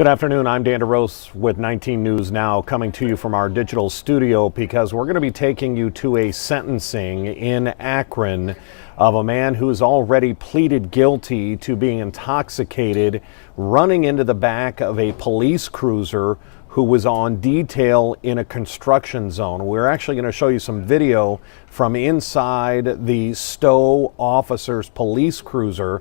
Good afternoon. I'm Dan DeRose with 19 News Now, coming to you from our digital studio because we're going to be taking you to a sentencing in Akron of a man who's already pleaded guilty to being intoxicated, running into the back of a police cruiser who was on detail in a construction zone. We're actually going to show you some video from inside the Stow officer's police cruiser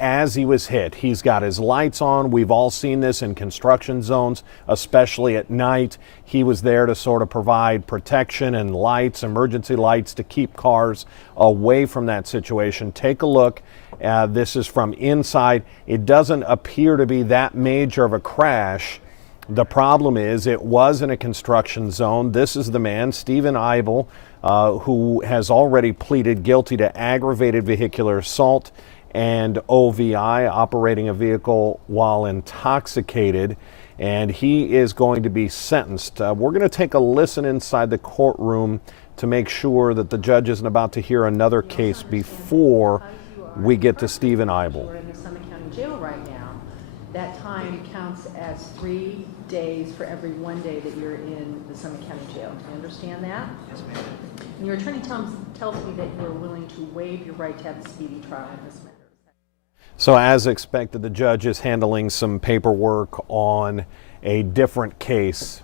as he was hit. He's got his lights on. We've all seen this in construction zones, especially at night. He was there to sort of provide protection and lights, emergency lights, to keep cars away from that situation. Take a look. This is from inside. It doesn't appear to be that major of a crash. The problem is it was in a construction zone. This is the man, Stephen Eibel, who has already pleaded guilty to aggravated vehicular assault and OVI, operating a vehicle while intoxicated, and he is going to be sentenced. We're going to take a listen inside the courtroom to make sure that the judge isn't about to hear another case before we get to Stephen Eibel. We're in the Summit County Jail right now. That time counts as 3 days for every 1 day that you're in the Summit County Jail. Do you understand that? Yes, ma'am. And your attorney tells me that you're willing to waive your right to have a speedy trial in this matter. So as expected, the judge is handling some paperwork on a different case.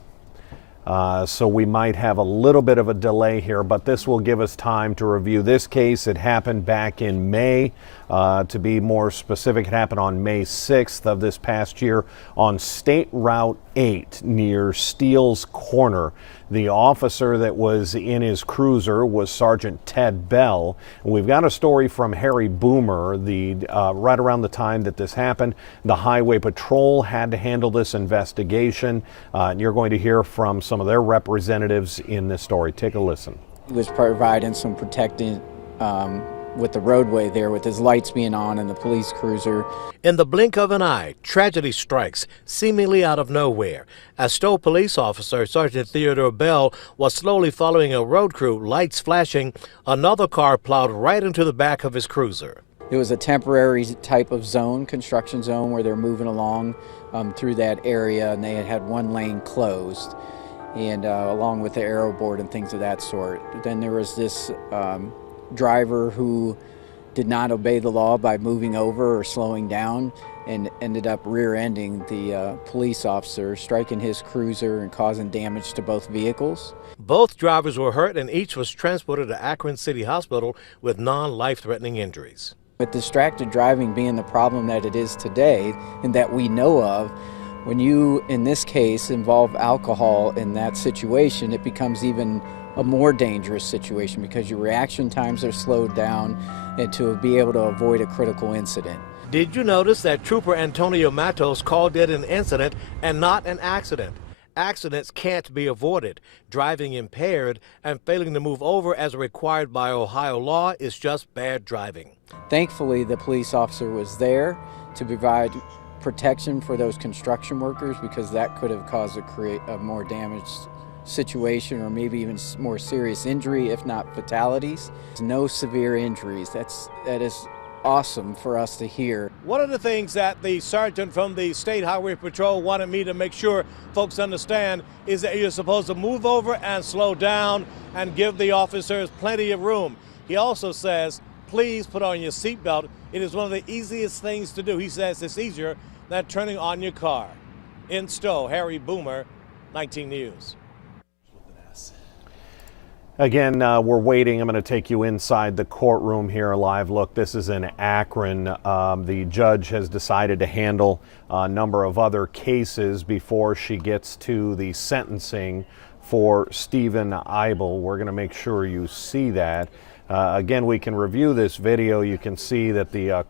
So we might have a little bit of a delay here, but this will give us time to review this case. It happened back in May. To be more specific, it happened on May 6th of this past year on State Route 8 near Steele's Corner. The officer that was in his cruiser was Sergeant Ted Bell. We've got a story from Harry Boomer. Right around the time that this happened, the Highway Patrol had to handle this investigation. And you're going to hear from some of their representatives in this story. Take a listen. He was providing some protecting with the roadway there, with his lights being on and the police cruiser. In the blink of an eye, tragedy strikes, seemingly out of nowhere. As Stow police officer Sergeant Theodore Bell was slowly following a road crew, lights flashing, another car plowed right into the back of his cruiser. It was a temporary type of zone, construction zone, where they're moving along through that area, and they had one lane closed, and along with the aero board and things of that sort. Then there was this driver who did not obey the law by moving over or slowing down, and ended up rear-ending the police officer, striking his cruiser and causing damage to both vehicles. Both drivers were hurt, and each was transported to Akron City Hospital with non-life-threatening injuries. With distracted driving being the problem that it is today and that we know of, when you, in this case, involve alcohol in that situation, it becomes even a more dangerous situation because your reaction times are slowed down and to be able to avoid a critical incident. Did you notice that Trooper Antonio Matos called it an incident and not an accident? Accidents can't be avoided. Driving impaired and failing to move over as required by Ohio law is just bad driving. Thankfully, the police officer was there to provide protection for those construction workers, because that could have caused a more damaged situation, or maybe even more serious injury, if not fatalities. No severe injuries. That is awesome for us to hear. One of the things that the sergeant from the State Highway Patrol wanted me to make sure folks understand is that you're supposed to move over and slow down and give the officers plenty of room. He also says, please put on your seatbelt. It is one of the easiest things to do. He says it's easier than turning on your car. In Stow, Harry Boomer, 19 News. Again, we're waiting. I'm going to take you inside the courtroom here, a live look. This is in Akron. The judge has decided to handle a number of other cases before she gets to the sentencing for Stephen Eibel. We're going to make sure you see that. Again, we can review this video. You can see that the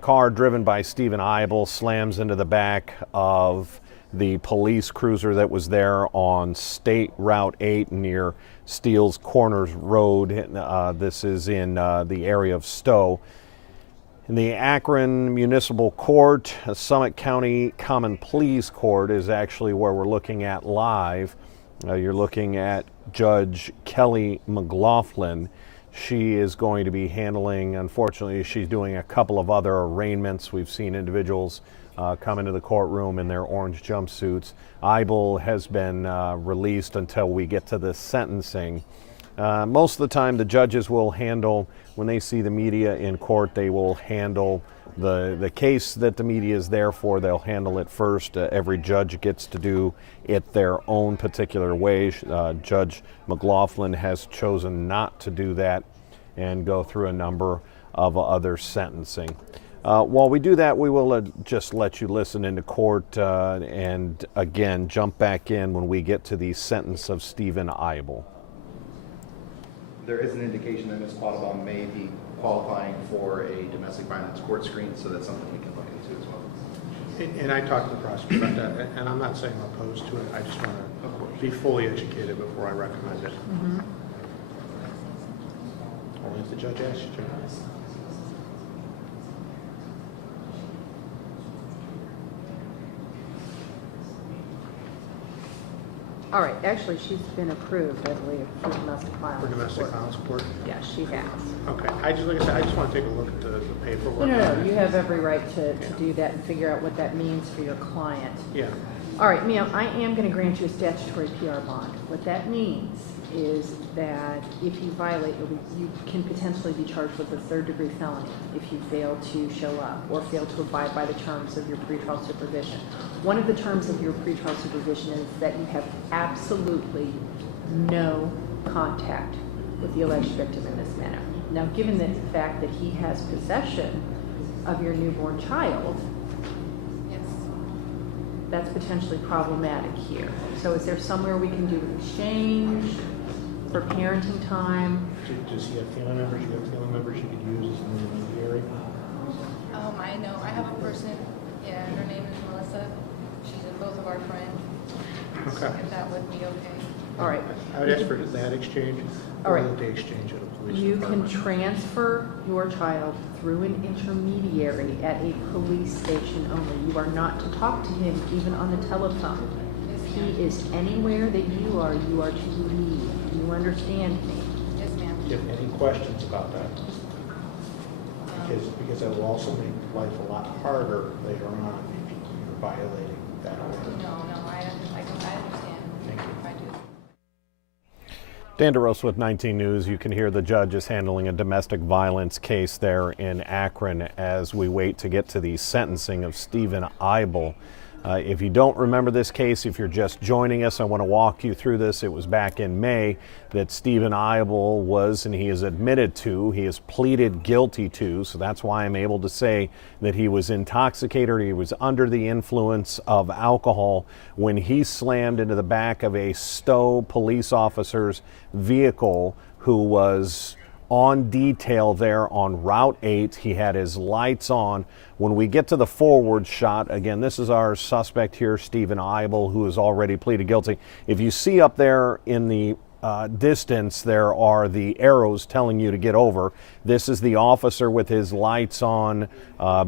car driven by Stephen Eibel slams into the back of the police cruiser that was there on State Route 8 near Steele's Corners Road. This is in the area of Stow. In the Akron Municipal Court, Summit County Common Pleas Court is actually where we're looking at live. You're looking at Judge Kelly McLaughlin. She is going to be handling, unfortunately, she's doing a couple of other arraignments. We've seen individuals come into the courtroom in their orange jumpsuits. Eibel has been released until we get to the sentencing. Most of the time the judges will handle, when they see the media in court, they will handle the case that the media is there for. They'll handle it first. Every judge gets to do it their own particular way. Judge McLaughlin has chosen not to do that and go through a number of other sentencing. While we do that, we will just let you listen into court and again jump back in when we get to the sentence of Stephen Eibel. There is an indication that Ms. Quattlebaum may be qualifying for a domestic violence court screen, so that's something we can look into as well. And I talked to the prosecutor about that, and I'm not saying I'm opposed to it. I just want to be fully educated before I recommend it. Only if the judge asks you to. All right, actually, she's been approved, I believe, for domestic violence. For domestic court. violence court? Yes, she has. Okay. Like I said, I just want to take a look at the paperwork. No, you have every right to do that and figure out what that means for your client. Yeah. All right, Mia, I am going to grant you a statutory PR bond. What that means is that if you violate, you can potentially be charged with a third-degree felony if you fail to show up or fail to abide by the terms of your pretrial supervision. One of the terms of your pretrial supervision is that you have absolutely no contact with the alleged victim in this manner. Now, given the fact that he has possession of your newborn child, that's potentially problematic here. So is there somewhere we can do an exchange for parenting time? Does he have family members? You have family members you could use as an intermediary? I know. I have a person. Yeah, her name is Melissa. She's both of our friends. Okay. If that would be okay. All right. I would ask for that exchange. All right. Or the exchange at a police You can department. transfer your child through an intermediary at a police station only. You are not to talk to him even on the telephone. If he is anywhere that you are to leave. Do you understand me? Yes, ma'am. Do you have any questions about that? Because that will also make life a lot harder later on if you're violating that order. No, I understand. Thank you. I do. Dan DeRosa with 19 News. You can hear the judge is handling a domestic violence case there in Akron as we wait to get to the sentencing of Stephen Eibel. If you don't remember this case, if you're just joining us, I want to walk you through this. It was back in May that Stephen Eibel was, and he is admitted to, he has pleaded guilty to, so that's why I'm able to say that he was intoxicated, he was under the influence of alcohol when he slammed into the back of a Stow police officer's vehicle who was on detail there on Route 8. He had his lights on. When we get to the forward shot, again, this is our suspect here, Stephen Eibel, who has already pleaded guilty. If you see up there in the distance, there are the arrows telling you to get over. This is the officer with his lights on.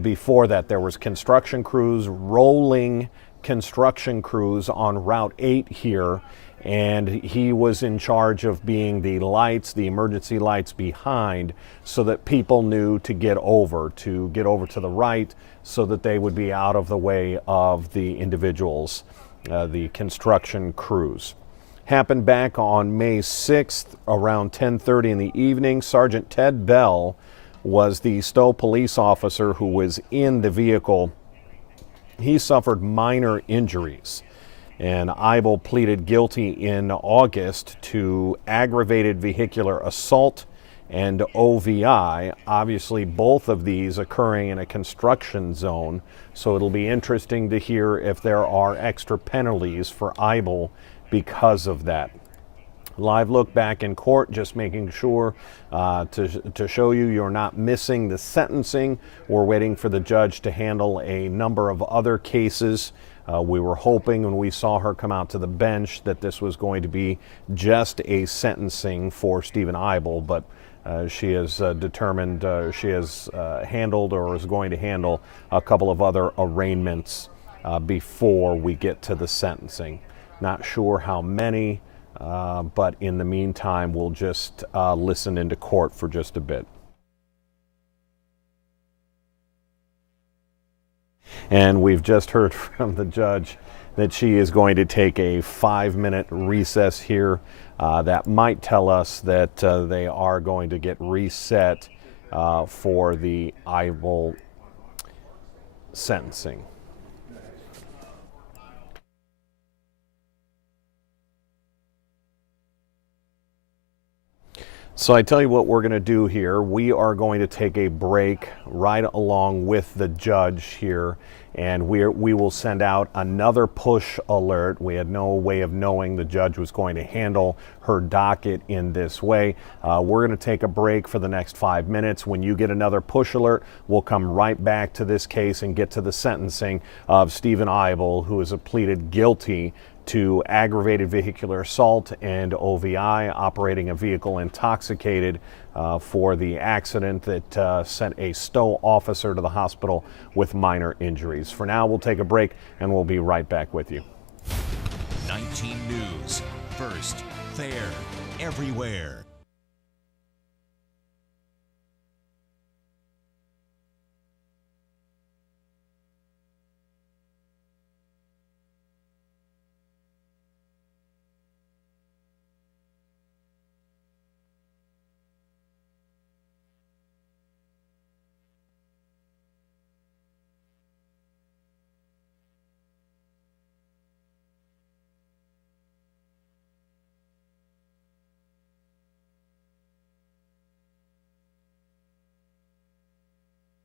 Before that, there was construction crews, rolling construction crews on Route 8 here. And he was in charge of being the lights, the emergency lights behind, so that people knew to get over to the right so that they would be out of the way of the individuals, the construction crews. Happened back on May 6th around 10:30 in the evening. Sergeant Ted Bell was the Stow police officer who was in the vehicle. He suffered minor injuries. And Eibel pleaded guilty in August to aggravated vehicular assault and OVI, obviously both of these occurring in a construction zone. So it'll be interesting to hear if there are extra penalties for Eibel because of that. Live look back in court, just making sure to show you you're not missing the sentencing. We're waiting for the judge to handle a number of other cases. We were hoping when we saw her come out to the bench that this was going to be just a sentencing for Stephen Eibel, but she is determined, she has handled or is going to handle a couple of other arraignments before we get to the sentencing. Not sure how many. But in the meantime, we'll just listen into court for just a bit. And we've just heard from the judge that she is going to take a 5-minute recess here. That might tell us that they are going to get reset for the Eibel sentencing. So I tell you what we're going to do here. We are going to take a break right along with the judge here, and we will send out another push alert. We had no way of knowing the judge was going to handle her docket in this way. We're going to take a break for the next 5 minutes. When you get another push alert, we'll come right back to this case and get to the sentencing of Stephen Eibel, who has pleaded guilty to aggravated vehicular assault and OVI, operating a vehicle intoxicated, for the accident that sent a Stow officer to the hospital with minor injuries. For now, we'll take a break and we'll be right back with you. 19 News. First, fair, everywhere.